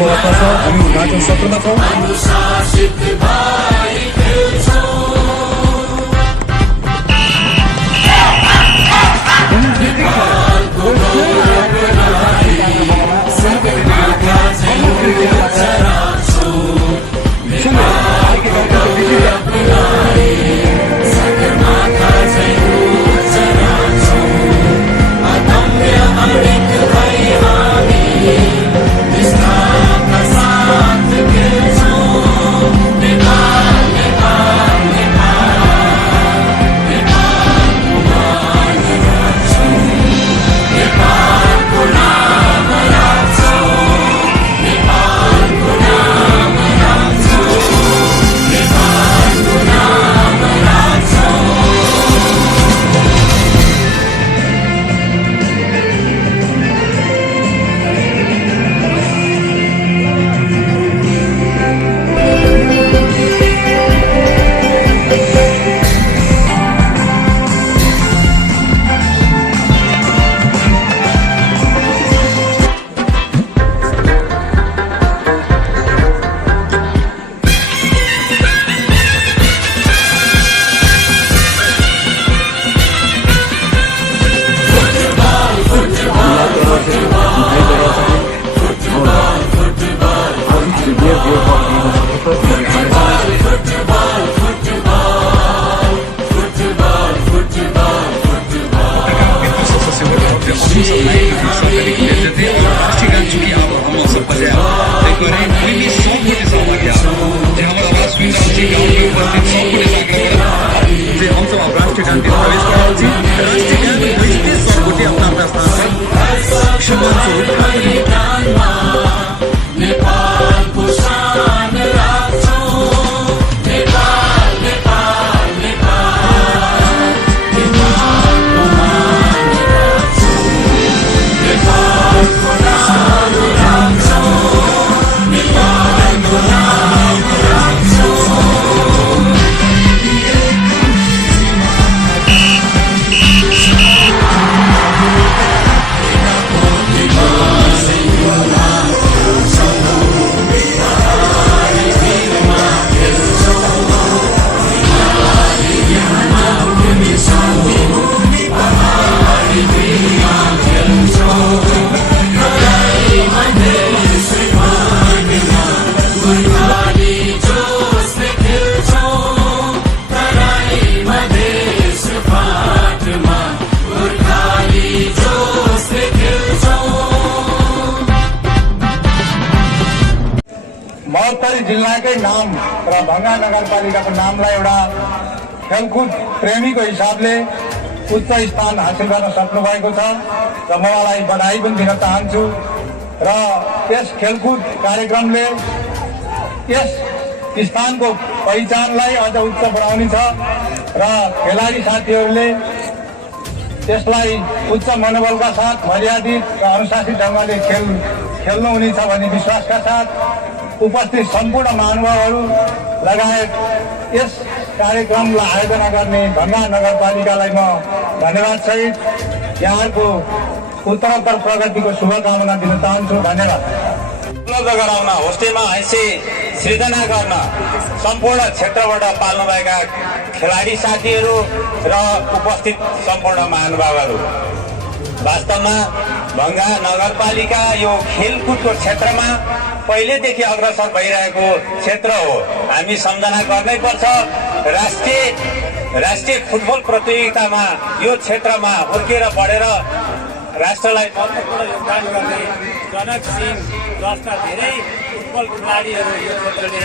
भएको अवस्था छ। हामी उद्घाटन सत्रमा छौँ। जिल्लाकै नाम र भङ्गा नगरपालिकाको नामलाई एउटा खेलकुद प्रेमीको हिसाबले उच्च स्थान हासिल गर्न सक्नु भएको छ र म उहाँलाई बधाई पनि दिन चाहन्छु। र यस खेलकुद कार्यक्रमले यस स्थानको पहिचानलाई अझ उच्च बढाउने छ र खेलाडी साथीहरूले त्यसलाई उच्च मनोबलका साथ मर्यादित र अनुशासित ढङ्गले खेल्नुहुनेछ भन्ने विश्वासका साथ उपस्थित सम्पूर्ण महानुभावहरू लगायत यस कार्यक्रमलाई आयोजना गर्ने भङ्गा नगरपालिकालाई म धन्यवाद सहित यहाँहरूको उत्तरोत्तर प्रगतिको शुभकामना दिन चाहन्छु। धन्यवाद। उपलब्ध गराउन होस्टेलमा हैसी सृजना गर्न सम्पूर्ण क्षेत्रबाट पाल्नुभएका खेलाडी साथीहरू र उपस्थित सम्पूर्ण महानुभावहरू, वास्तवमा भङ्गा नगरपालिका यो खेलकुदको क्षेत्रमा पहिलेदेखि अग्रसर भइरहेको क्षेत्र हो। हामी सम्झना गर्नै पर्छ। राष्ट्रिय फुटबल प्रतियोगितामा यो क्षेत्रमा हुर्केर बढेर राष्ट्रलाई महत्त्वपूर्ण योगदान गर्ने जनक सिंह जस्ता धेरै फुटबल खेलाडीहरू यो क्षेत्रले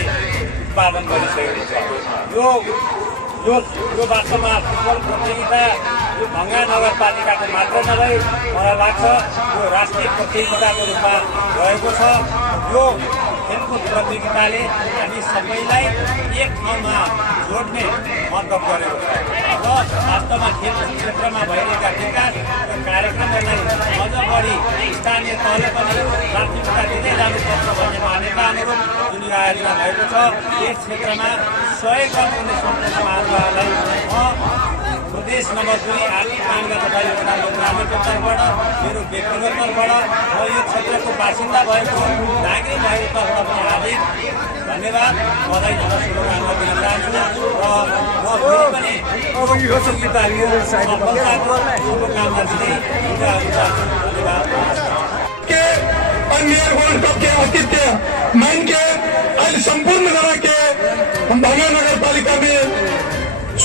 उत्पादन गरिसकेको छ। यो वास्तवमा फुटबल प्रतियोगिता यो भङ्गा नगरपालिकाको मात्र नभई मलाई लाग्छ यो राष्ट्रिय प्रतियोगिताको रूपमा रहेको छ। यो खेलकुद प्रतियोगिताले हामी सबैलाई एक ठाउँमा जोड्ने मद्दत गरेको छ र वास्तवमा खेलकुद क्षेत्रमा भइरहेका विकास र कार्यक्रमहरूलाई अझ बढी स्थानीय तहले पनि प्राथमिकता दिँदै जानुपर्छ भन्ने मान्यता अनुरूप जुन यो आयोजना भएको छ। यस क्षेत्रमा सहयोग गर्नुहुने सम्पूर्ण महानुभावलाई म सन्देश नम्बर 2 आर्थिक मामिला तथा योजना मन्त्रालयको तर्फबाट मेरो व्यक्तिगत तर्फबाट म यो क्षेत्रको बासिन्दा भएको नागरिक भएको तर्फबाट पनि हार्दिक धन्यवाद बधाई तथा शुभकामना दिन चाहन्छु र म फेरि पनि प्रतियोगिताको सफलताको शुभकामना दिँदै उनीहरू धन्यवाद। के अन्य वर्ल्ड कप के औचित्य मान के आज संपूर्ण जना के हम भांगा नगर पालिका में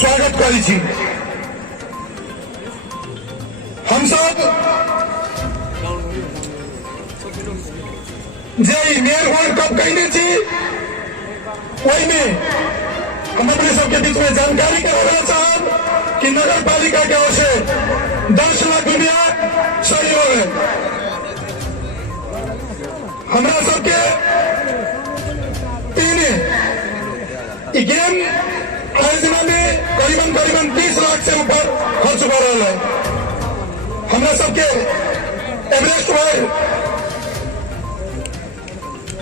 स्वागत करी छी। हम सब जे मेयर वर्ल्ड कप कहने छी वही में हम अपने सबके बीच में जानकारी कराना चाहब कि नगर पालिका की ओर से 10 लाख रुपया सहयोग है। हमरा सबके गेम आयोजना में करीबन 30 लाख से ऊपर खर्च कर रहा है। हमरा सबके एवरेस्ट वर्ल्ड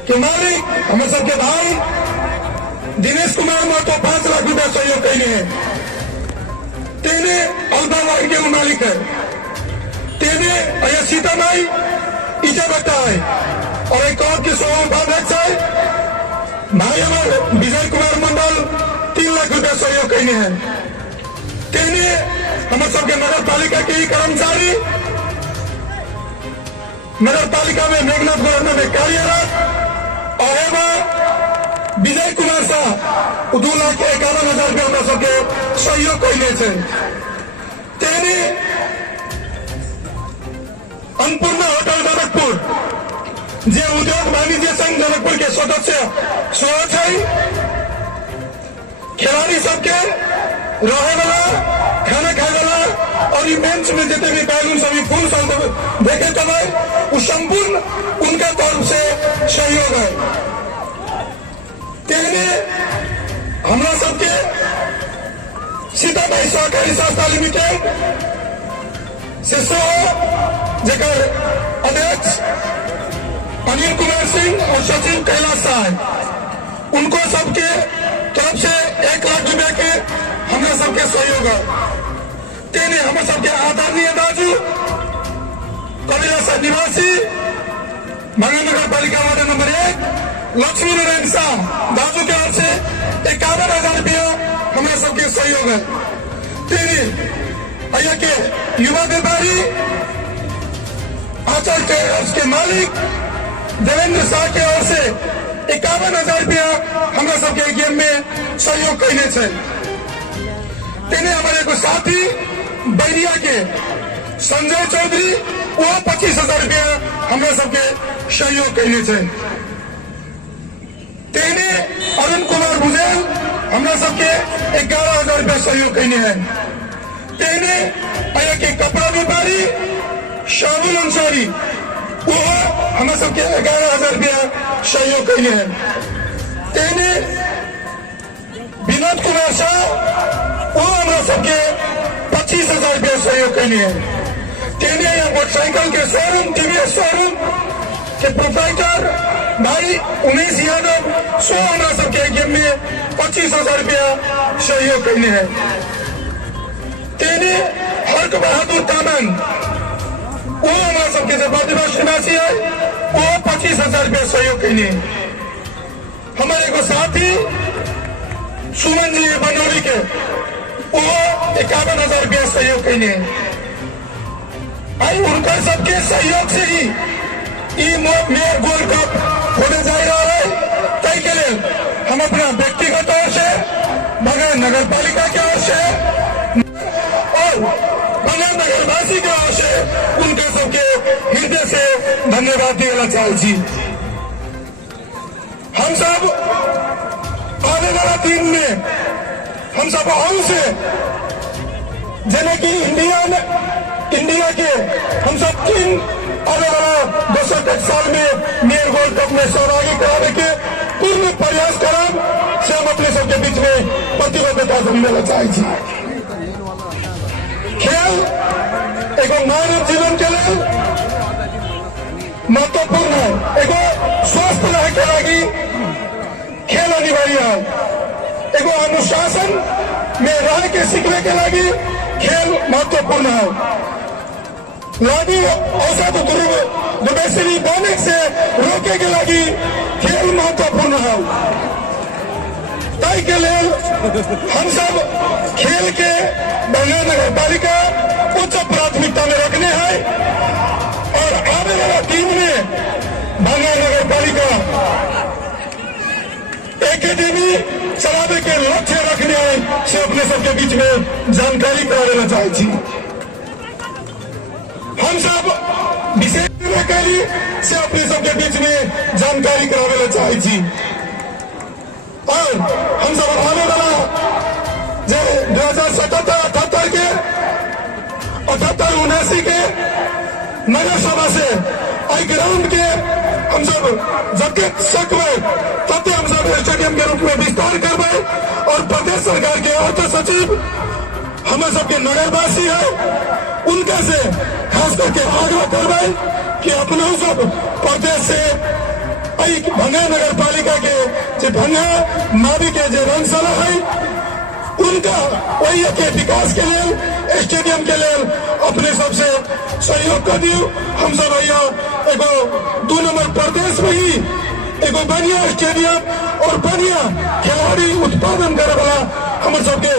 के मालिक हम सबके भाई दिनेश कुमार महतो 5 लाख रुपया सहयोग कैले हैं। तेने अलबा वर्ग के मालिक है। तेने अया सीतामाई इजा बता है और एक और के सौभाग्य है भाई हमारे विजय कुमार मंडल 3 लाख रुपया सहयोग कैले हैं। तेने हम सबके नगर पालिका के ही कर्मचारी नगर पालिका में मेघनाथ गवर्नर में कार्यरत और विजय कुमार शाह 2,51,000 रुपया हम सबके सहयोग कैले थे। तेने अन्नपूर्णा होटल जनकपुर जे उद्योग वाणिज्य संघ जनकपुर के सदस्य सोच है खिलाड़ी सबके रहे वाला खाना खाए वाला और ये बेंच में जितने भी बैलून सभी फूल सब देखे तो भाई वो संपूर्ण उनका तरफ से सहयोग है। तेने हमरा सबके सीताबाई सहकारी संस्था लिमिटेड से जेकर अध्यक्ष अनिल कुमार सिंह और सचिव कैलाश शाह उनको सबके तरफ से 1 लाख रुपया के हमरा सबके सहयोग है। तेने हम सबके आदरणीय दाजू कविरासा निवासी भांगा नगर पालिका वार्ड नंबर 1 लक्ष्मी नारायण शाह दाजू के ओर से 51,000 रुपया हमरा सबके सहयोग है। तेने अया के युवा व्यापारी आंचल ट्रेडर्स के मालिक देवेंद्र शाह के ओर से 51,000 रुपया हमरा सबके गेम में सहयोग कैले थे। तेने हमारे को साथी बैरिया के संजय चौधरी वो 25,000 रुपया हमरा सबके सहयोग कैले थे। तेने अरुण कुमार भुजेल हमरा सबके 11,000 रुपया सहयोग कैले हैं। तेने अया के कपड़ा व्यापारी शामिल अंसारी वो हम सबके 11,000 रुपया सहयोग कैले हैं। तेने विनोद कुमार शाह वो हम सबके 25,000 रुपया सहयोग कैले हैं। तेने यहाँ मोटरसाइकिल के शोरूम टीवीएस शोरूम के प्रोप्राइटर भाई उमेश यादव सो हम सबके गेम में 25,000 रुपया सहयोग कैले हैं। तेने हर्क बहादुर तामन वो हमारे सबके जो बदमाश निवासी है वो 25,000 रुपया सहयोग कैले। हमारे को साथी सुमन जी बनौली के वो 51,000 रुपया सहयोग कैले। आई उनका सबके सहयोग से ही मेयर गोल्ड कप होने जा रहा है। तय के लिए हम अपना व्यक्तिगत तौर से भांगा नगर पालिका की ओर से और भांगा नगरवासी की ओर से उनके सबके हृदय से धन्यवाद देना चाहिए। हम सब आने वाला दिन में हम सब और से जैसे कि इंडिया के हम सब 3 आने वाला 200 साल में मेयर वर्ल्ड कप में सहभागी कराने के पूर्ण प्रयास करब से हम अपने सबके बीच में प्रतिबद्धता समझना चाहिए। खेल एगो मानव जीवन के लिए महत्वपूर्ण है। एगो स्वस्थ रहे के लगी खेल अनिवार्य है। एगो अनुशासन में रह के सीखने के लगी खेल महत्वपूर्ण है। लागू औसत दुबेसरी बने से रोके के लगी खेल महत्वपूर्ण है। तय के लिए हम सब खेल के बंगाल नगर पालिका उच्च प्राथमिकता में रखने हैं और आने वाला दिन में बंगाल नगर पालिका एकेडमी चलाने के लक्ष्य रखने से अपने सबके बीच में जानकारी कराना चाहती। हम सब विशेष से अपने सबके बीच में जानकारी कराना चाहती और हम सब आने वाला 2077-78 के 78-79 के नगर सभा से आई ग्राउंड के हम सब जबकि सकवे तब हम सब स्टेडियम के रूप में विस्तार करवे और प्रदेश सरकार के अर्थ सचिव हम सबके नगरवासी है उनका से खास करके आग्रह करवे कि अपना सब प्रदेश से भंगा नगर पालिका के जो भंगा मावी के जो रंगशाला है उनका वही के विकास के लिए स्टेडियम के लिए अपने सबसे सहयोग कर दियो। हम सब एगो 2 नंबर प्रदेश में ही एगो बढ़िया स्टेडियम और बढ़िया खिलाड़ी उत्पादन करे वाला हम सबके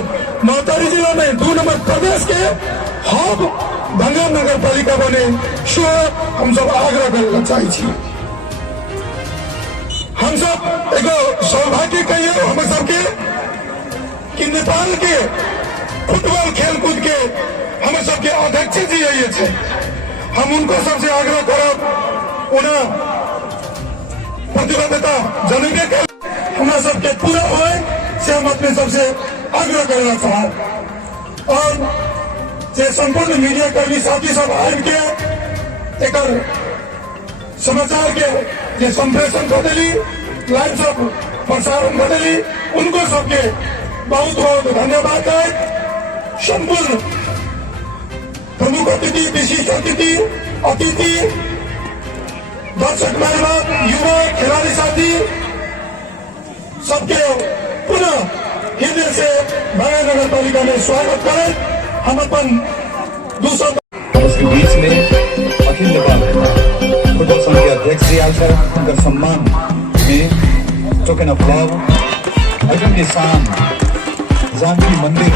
महतारी जिला में 2 नंबर प्रदेश के हब भंगा नगर पालिका बने सो हम सब आग्रह करना चाहिए। हम सब एगो सौभाग्य कहिए हम सबके कि नेपाल के फुटबॉल खेल कूद के हम सबके अध्यक्ष जी है हम उनको सबसे आग्रह करब उन्हें प्रतिबद्धता जनने के हमारा सबके पूरा हो से हम अपने सबसे आग्रह करना चाह और जे संपूर्ण मीडिया कर्मी साथी सब आए के एक समाचार के जे संप्रेषण बदली लाइव सब प्रसारण बदली उनको सबके बहुत बहुत धन्यवाद है। संपूर्ण प्रमुख अतिथि विशिष्ट अतिथि दर्शक मेहमान युवा खिलाड़ी साथी सबके पुनः हृदय से भंगा नगर पालिका में स्वागत करें। हम अपन दूसरा उसके बीच में अखिल नेपाल फुटबॉल संघ के अध्यक्ष जी आए उनका सम्मान में टोकन ऑफ लव आइटम के शान जानकी मंदिर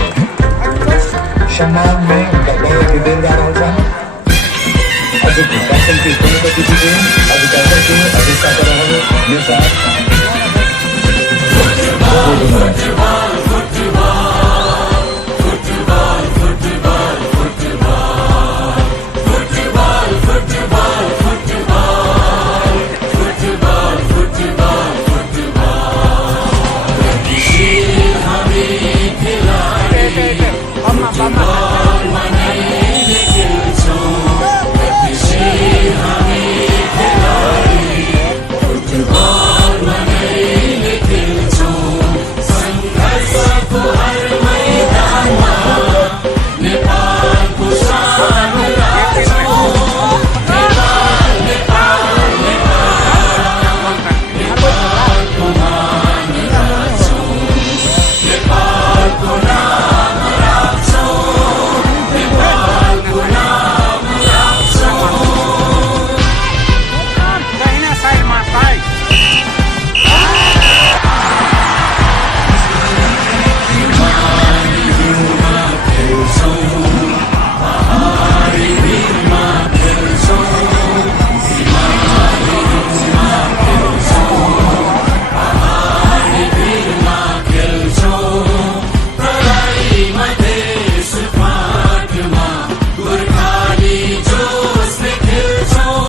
सम्मान में उनका गौरव के देल जा रहा है। आज शासन के प्रमुख अतिथि के अधिकारी के अधिष्ठाता रहे